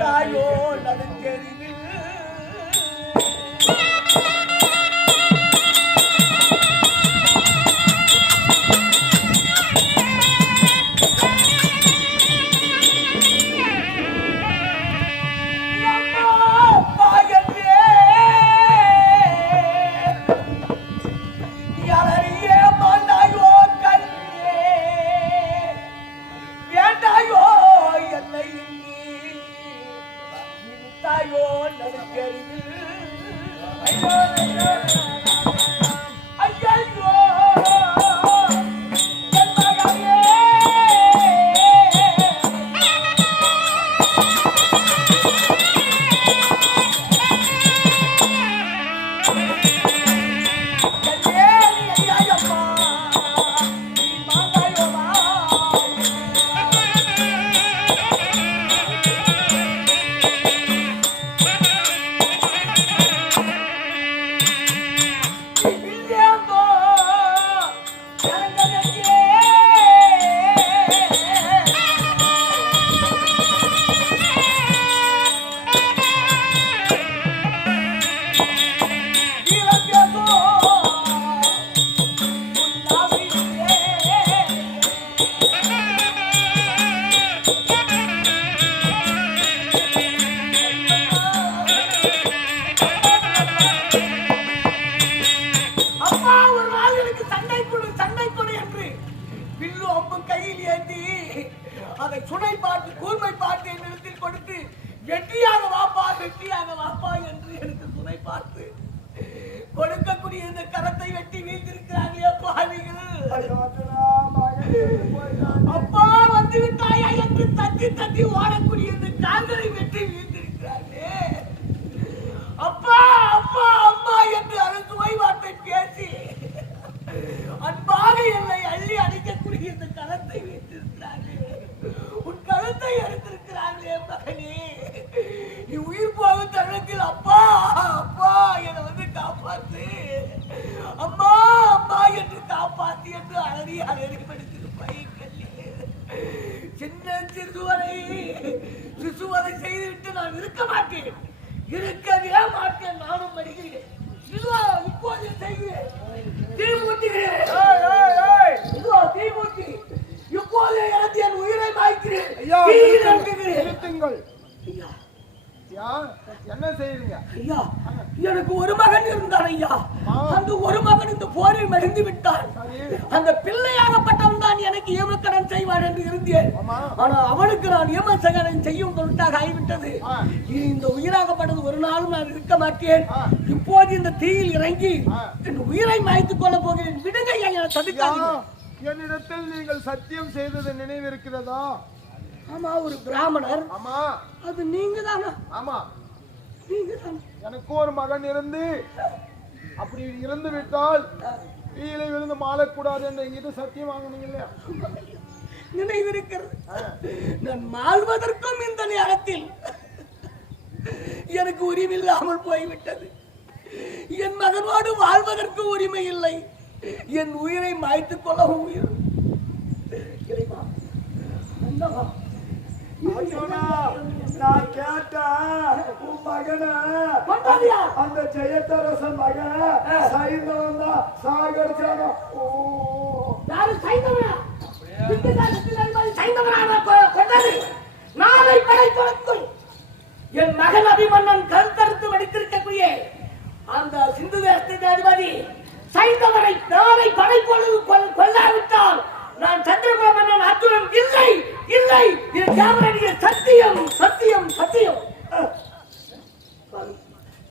தாயோ நடுக்கெறிவே Ei, ei. வில்லு அம்பும் கையில் ஏந்தி அதை சுனை பார்த்து கூர்மை பார்த்து என்னிடத்தில் கொடுத்து வெற்றியாக வாப்பா வெற்றியாக வாப்பா என்று எனக்கு துணை பார்த்து கொடுக்கக்கூடிய இந்த கரத்தை வெட்டி வீழ்த்திருக்கிறார்களே பாவிகள் அப்பா வந்து விட்டாயா என்று தத்தி தத்தி ஓடக்கூடிய இந்த கால்களை வெட்டி வீழ்த்திருக்கிறார்களே அப்பா அப்பா அம்மா என்று அது சுவை வார்த்தை பேசி அன்பாக என்னை அள்ளி அடிக்கக்கூடிய இந்த கரத்தை வைத்திருக்கிறார்களே உன் கரத்தை எடுத்திருக்கிறார்களே மகனே. நீ உயிர் போகும் தருணத்தில் அப்பா அப்பா என்னை வந்து காப்பாத்து. அம்மா அம்மா என்று காப்பாத்து என்று அலறி அழறிப்படுத்திருப்பாய் சின்ன சிறுவரை சிசுவரை செய்துவிட்டு நான் இருக்க மாட்டேன். இருக்கவே மாட்டேன். நானும் வருகிறேன். இப்போது செய்கிறேன். தீ மூட்டுகிறேன் ஏய், ஏய், ஏய். இதுவா தீ மூட்டி இப்போது எனக்கு என் உயிரை மாய்க்கிறேன் ஐயா, தீயில் நிறுத்துங்கள். என்ன செய்றீங்க ஐயா எனக்கு ஒரு மகன் இருந்தான் ஐயா. அந்த ஒரு மகன் இந்த போரில் மடிந்து விட்டான். அந்த பிள்ளையாகப்பட்டவன் தான் எனக்கு ஈமக்கடன் செய்வான் என்று இருந்தேன். ஆனா அவனுக்கு நான் ஈமசகடன் செய்யும் பொருட்டாக ஆகிவிட்டது இந்த உயிராகப்பட்டது ஒரு நாளும் நான் இருக்க மாட்டேன். இப்போது இந்த தீயில் இறங்கி. என் உயிரை மாய்த்துக் கொள்ள போகிறேன் விடுங்க ஐயா ஐயா, தடுக்காதீங்க என்னிடத்தில் நீங்கள் சத்தியம் செய்தது நினைவிருக்கிறதா ஆமா ஒரு பிராமணர். ஆமா. அது நீங்க தானா ஆமா. நீங்க தானா எனக்கு ஒரு மகன் இருந்து அப்படி இறந்து விட்டால் கீழே விழுந்து மாளக்கூடாது என்று எங்கிட்ட சத்தியம் வாங்கினீங்க இல்லையா? நினைவிருக்கிறது. நான் மாழ்வதற்கும் இந்த நேரத்தில் எனக்கு உரிமில்லாமல் போய்விட்டது. என் மகனோடு வாழ்வதற்கு உரிமை இல்லை. என் உயிரை மாய்த்துக் கொள்ளவும் உயிர். இறைவா, நான் கேட்டேன் உன் மகன? அந்த ஜெயதரசன் மகன சைந்தவன் தான் சாகடிச்சானோ யாரு சைந்தவனா? விட்டுதா, விட்டுதா, இது சைந்தவனா நான் கொ- கொண்டது? நாளை படைத்தொடக்கும் என் மகன் அபிமன்னன் கருத்தறுத்து வடித்திருக்கக்கூடிய அந்த சிந்து தேசத்தின் அதிபதி சைந்தவரை நாளை படைப்பொழுது கொல்- கொல்லாவிட்டால் நான் சந்திரகுல மன்னன் அர்ஜுனன் இல்லை இல்லை இது சத்தியம் சத்தியம்